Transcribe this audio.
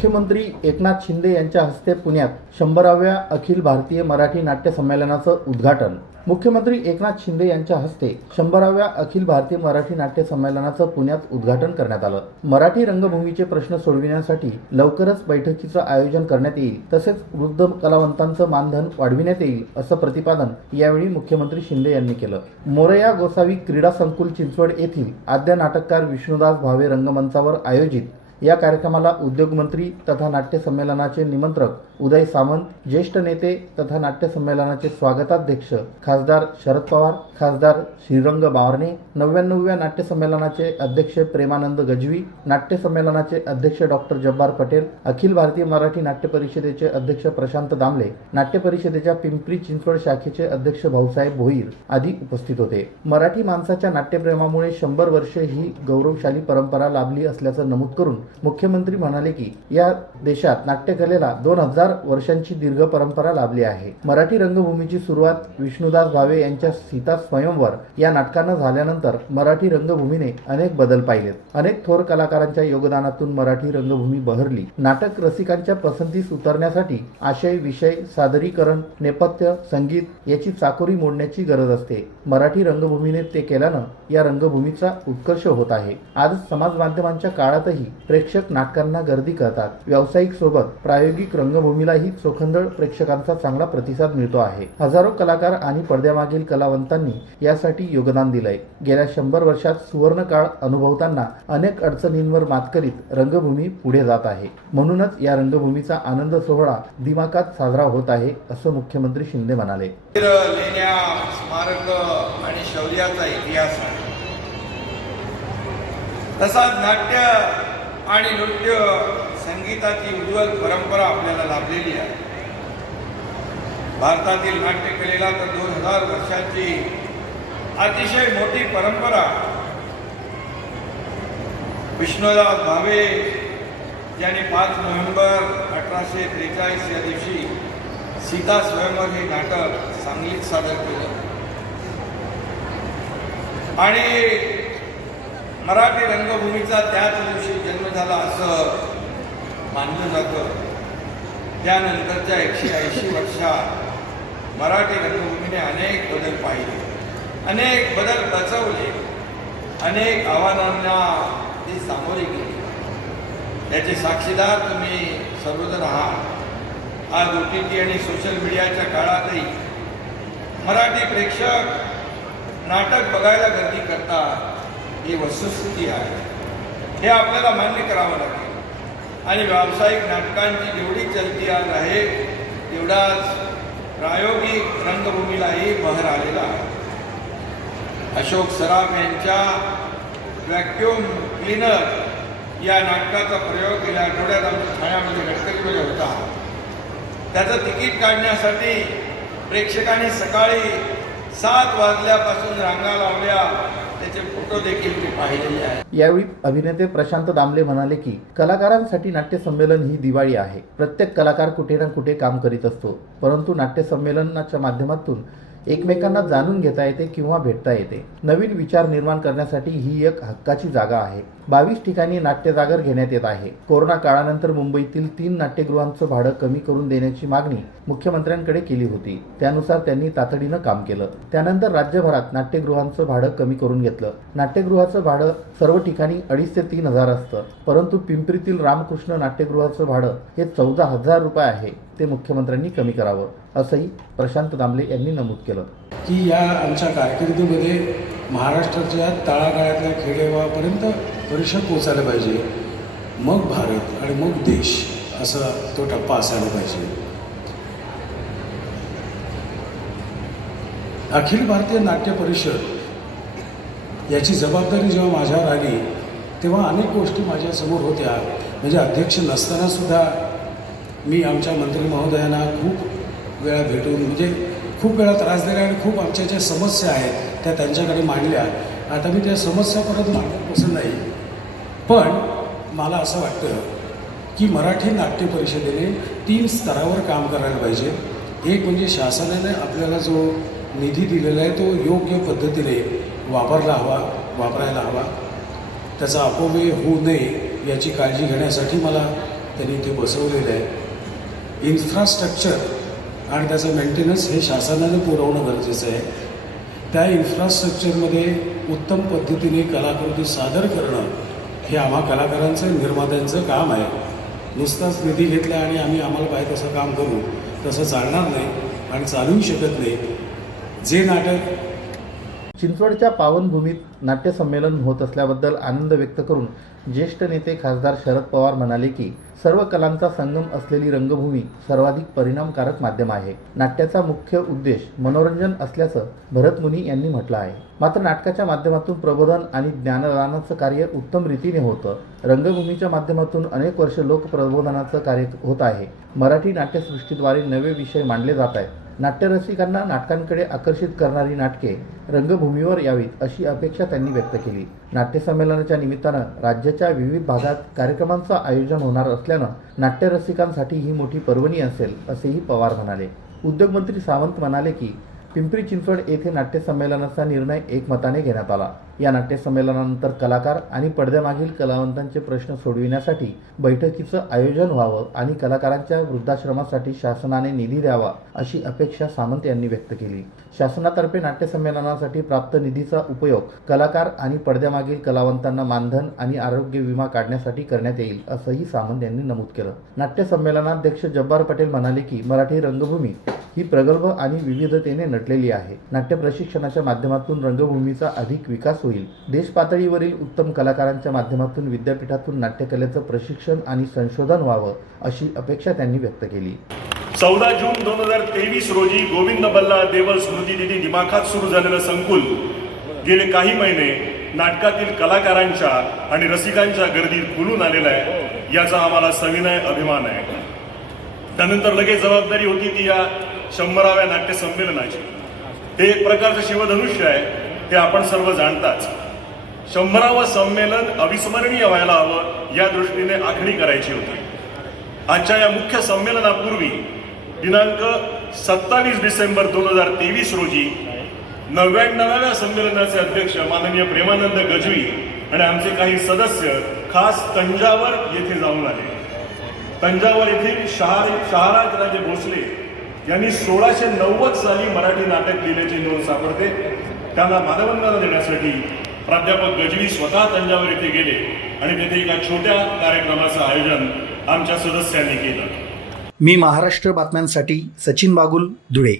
मुख्यमंत्री एकनाथ शिंदे यांच्या हस्ते पुण्यात 100व्या अखिल भारतीय मराठी नाट्य संमेलनाचं उद्घाटन। मुख्यमंत्री एकनाथ शिंदे यांच्या हस्ते 100व्या अखिल भारतीय मराठी नाट्य संमेलनाचं पुण्यात उद्घाटन करण्यात आलं। मराठी रंगभूमीचे प्रश्न सोडविण्यासाठी लवकरच बैठकीचं आयोजन करण्यात येईल, तसेच वृद्ध कलावंतांचं मानधन वाढविण्यात येईल, असं प्रतिपादन यावेळी मुख्यमंत्री शिंदे यांनी केलं। मोरया गोसावी क्रीडा संकुल चिंचवड येथील आद्य नाटककार विष्णुदास भावे रंगमंचावर आयोजित या कार्यक्रमाला उद्योगमंत्री तथा नाट्य संमेलनाचे निमंत्रक उदय सामंत, ज्येष्ठ नेते तथा नाट्य संमेलनाचे स्वागताध्यक्ष खासदार शरद पवार, खासदार श्रीरंग बावरणे, 99व्या नाट्य संमेलनाचे अध्यक्ष प्रेमानंद गजवी, नाट्य संमेलनाचे अध्यक्ष डॉक्टर जब्बार पटेल, अखिल भारतीय मराठी नाट्य परिषदेचे अध्यक्ष प्रशांत दामले, नाट्य परिषदेच्या पिंपरी चिंचवड शाखेचे अध्यक्ष भाऊसाहेब भोईर आदी उपस्थित होते। मराठी माणसाच्या नाट्यप्रेमामुळे 100 वर्षे ही गौरवशाली परंपरा लाभली असल्याचं नमूद करून मुख्यमंत्री म्हणाले की या देशात नाट्यकलेला 2000 वर्षांची दीर्घ परंपरा लाभली आहे। मराठी रंगभूमीची सुरुवात विष्णुदास भावे यांच्या सीता स्वयंवर या नाटकानं झाल्यानंतर मराठी रंगभूमीने अनेक बदल पाहिलेत। अनेक थोर कलाकारांच्या योगदानातून मराठी रंगभूमी बहरली। नाटक रसिकांच्या पसंतीस उतरण्यासाठी आशय, विषय, सादरीकरण, नेपथ्य, संगीत याची चाकोरी मोडण्याची गरज असते। मराठी रंगभूमीने ते केल्यानं या रंगभूमीचा उत्कर्ष होत आहे। आज समाज माध्यमांच्या काळातही प्रेक्षक नाटकांना गर्दी करतात। व्यावसायिक सोबत प्रायोगिक रंगभूमीलाही चोखंदळ प्रेक्षकांचा चांगला प्रतिसाद मिळतो आहे। हजारो कलाकार आणि पडद्यामागील कलावंतांनी यासाठी योगदान दिलंय। गेल्या 100 वर्षात सुवर्ण काळ अनुभवताना अनेक अडचणींवर मात करीत रंगभूमी पुढे जात आहे। म्हणूनच या रंगभूमीचा आनंद सोहळा दिमाखात साजरा होत आहे, असं मुख्यमंत्री शिंदे म्हणाले। लेण्या, स्मारक आणि शौर्याचा इतिहास आहे। तसाच नाट्य आणि नृत्य संगीताची उज्ज्वल परंपरा आपल्याला लाभलेली आहे। भारतातील नाट्यकलेला तर 2000 वर्षांची अतिशय मोठी परंपरा। विष्णुदास भावे ज्यांनी 5 नोव्हेंबर 1843 या दिवशी सीता स्वयंवर हे नाटक सांगलीत सादर केलं आणि मराठी रंगभूमीचा त्याच दिवशी जन्म झाला असं मानलं जातं। त्यानंतरच्या 180 वर्षात मराठी रंगभूमीने अनेक बदल पाहिले, अनेक बदल बचवले, अनेक आव्हानांना ती सामोरी गेली। त्याचे साक्षीदार तुम्ही सर्वजण आहात। आज OTT आणि सोशल मीडियाच्या काळातही मराठी प्रेक्षक नाटक बघायला गर्दी करतात, ही वस्तुस्थिती आहे। हे आपल्याला मान्य करावं लागेल आणि व्यावसायिक नाटकांची जेवढी चलती आज आहे तेवढाच प्रायोगिक रंगभूमीलाही बहर आलेला आहे। अशोक सराफ यांच्या व्हॅक्यूम क्लीनर या नाटकाचा प्रयोग गेल्या आठवड्यात आमच्या ठाण्यामध्ये गडकरीमध्ये होता। त्याचं तिकीट काढण्यासाठी प्रेक्षकांनी सकाळी 7 वाजल्यापासून रांगा लावल्या। त्याचे फोटो देखील मी पाहिलेले आहेत। यावेळी अभिनेते प्रशांत दामले म्हणाले की कलाकारांसाठी नाट्य संमेलन ही दिवाळी आहे। प्रत्येक कलाकार कुठे ना कुठे काम करीत असतो, परंतु नाट्य संमेलनाच्या माध्यमातून एकमेकांना जाणून घेता येते किंवा भेटता येते। नवीन विचार निर्माण करण्यासाठी ही एक हक्काची जागा आहे। 22 ठिकाणी नाट्य जागर घेण्यात येत आहे। कोरोना काळानंतर मुंबईतील 3 नाट्यगृहांचं भाडं कमी करून देण्याची मागणी मुख्यमंत्र्यांकडे केली होती। त्यानुसार त्यांनी तातडीनं काम केलं। त्यानंतर राज्यभरात नाट्यगृहांचं भाडं कमी करून घेतलं। नाट्यगृहाचं भाडं सर्व ठिकाणी 2,500 ते 3,000 असतं, परंतु पिंपरीतील रामकृष्ण नाट्यगृहाचं भाडं हे 14,000 रुपये आहे। ते मुख्यमंत्र्यांनी कमी करावं, असंही प्रशांत दामले यांनी नमूद केलं की या आमच्या कारकिर्दीमध्ये महाराष्ट्राच्या तळागाळातल्या खेडेगावापर्यंत परिषद पोचायला पाहिजे, मग भारत आणि मग देश असा तो टप्पा असायला पाहिजे। अखिल भारतीय नाट्य परिषद याची जबाबदारी जेव्हा माझ्यावर आली तेव्हा अनेक गोष्टी माझ्यासमोर होत्या। म्हणजे अध्यक्ष नसताना सुद्धा मी आमच्या मंत्री महोदयांना खूप वेळा भेटून खूप वेळा त्रास दिला आणि खूप आमच्या ज्या समस्या आहेत त्या त्यांच्याकडे मांडल्या। आता मी त्या समस्या परत मांडत बसत नाही, पण मला असं वाटतं की मराठी नाट्य परिषदेने 3 स्तरावर काम करायला पाहिजे। एक म्हणजे शासनाने आपल्याला जो निधी दिलेला आहे तो योग्य पद्धतीने वापरायला हवा, त्याचा अपव्यय होऊ नये याची काळजी घेण्यासाठी मला त्यांनी इथे बसवलेलं आहे. इन्फ्रास्ट्रक्चर आणि त्याचं मेंटेनन्स हे शासनानं पुरवणं गरजेचं आहे. त्या इन्फ्रास्ट्रक्चरमध्ये उत्तम पद्धतीने कलाकृती सादर करणं हे आम्हा कलाकारांचं, निर्मात्यांचं काम आहे. नुसताच निधी घेतला आणि आम्हाला पाहिजे तसं काम करू, तसं चालणार नाही आणि चालूही शकत नाही. जे नाटक चिंचवडच्या पावनभूमीत नाट्य संमेलन होत असल्याबद्दल आनंद व्यक्त करून ज्येष्ठ नेते खासदार शरद पवार म्हणाले की सर्व कलांचा संगम असलेली रंगभूमी सर्वाधिक परिणामकारक माध्यम आहे. नाट्याचा मुख्य उद्देश मनोरंजन असल्याचं भरत मुनी यांनी म्हटलं आहे. मात्र नाटकाच्या माध्यमातून प्रबोधन आणि ज्ञानदानाचं कार्य उत्तम रीतीने होतं. रंगभूमीच्या माध्यमातून अनेक वर्ष लोकप्रबोधनाचं कार्य होत आहे. मराठी नाट्यसृष्टीद्वारे नवे विषय मांडले जात आहेत. नाट्यरसिकांना नाटकांकडे आकर्षित करणारी नाटके रंगभूमीवर यावीत अशी अपेक्षा त्यांनी व्यक्त केली. नाट्यसंमेलनाच्या निमित्तानं राज्याच्या विविध भागात कार्यक्रमांचं आयोजन होणार असल्यानं नाट्यरसिकांसाठी ही मोठी पर्वणी असेल असेही पवार म्हणाले. उद्योगमंत्री सावंत म्हणाले की पिंपरी चिंचवड येथे नाट्यसंमेलनाचा निर्णय एकमताने घेण्यात आला. या नाट्यसंमेलनानंतर कलाकार आणि पडद्यामागील कलावंतांचे प्रश्न सोडविण्यासाठी बैठकीचं आयोजन व्हावं आणि कलाकारांच्या वृद्धाश्रमासाठी शासनाने निधी द्यावा अशी अपेक्षा सामंत यांनी व्यक्त केली. शासनातर्फे नाट्यसंमेलनासाठी प्राप्त निधीचा उपयोग कलाकार आणि पडद्यामागील कलावंतांना मानधन आणि आरोग्य विमा काढण्यासाठी करण्यात येईल असंही सामंत यांनी नमूद केलं. नाट्यसंमेलनाध्यक्ष जब्बार पटेल म्हणाले की मराठी रंगभूमी ही प्रगल्भ आणि विविधतेने नटलेली आहे. नाट्य प्रशिक्षणाच्या माध्यमातून रंगभूमीचा अधिक विकास होईल. देश पातळीवरील उत्तम कलाकारांच्या माध्यमातून विद्यापीठातून नाट्यकलेचं प्रशिक्षण आणि संशोधन व्हावं अशी अपेक्षा त्यांनी व्यक्त केली. 14 जून 2023 रोजी गोविंद बल्ला देवल स्मृती निधी दिमाखात सुरू झालेलं संकुल गेले काही महिने नाटकातील कलाकारांच्या आणि रसिकांच्या गर्दीत फुलून आलेलं आहे. याचा आम्हाला सविनय अभिमान आहे. त्यानंतर लगेच जबाबदारी होती ती या 100व्या नाट्य संमेलनाची. हे एक प्रकारचं शिवधनुष्य आहे, ते आपण सर्व जाणताच. 100वं संमेलन अविस्मरणीय व्हायला हवं या दृष्टीने आखणी करायची होती. आजच्या या मुख्य संमेलनापूर्वी दिनांक 27 डिसेंबर 2023 रोजी 99व्या संमेलनाचे अध्यक्ष माननीय प्रेमानंद गजवी आणि आमचे काही सदस्य खास तंजावर येथे जाऊन आले. तंजावर येथील शहाराजराजे भोसले यांनी 1690 साली मराठी नाटक लिहिल्याची नोंद सापडते. त्यांना मानवंदना देण्यासाठी प्राध्यापक गजवी स्वतः तंजावर येथे गेले आणि तेथे एका छोट्या कार्यक्रमाचं आयोजन आमच्या सदस्यांनी केलं. मी महाराष्ट्र बातम्यांसाठी सचिन बागुल, धुळे.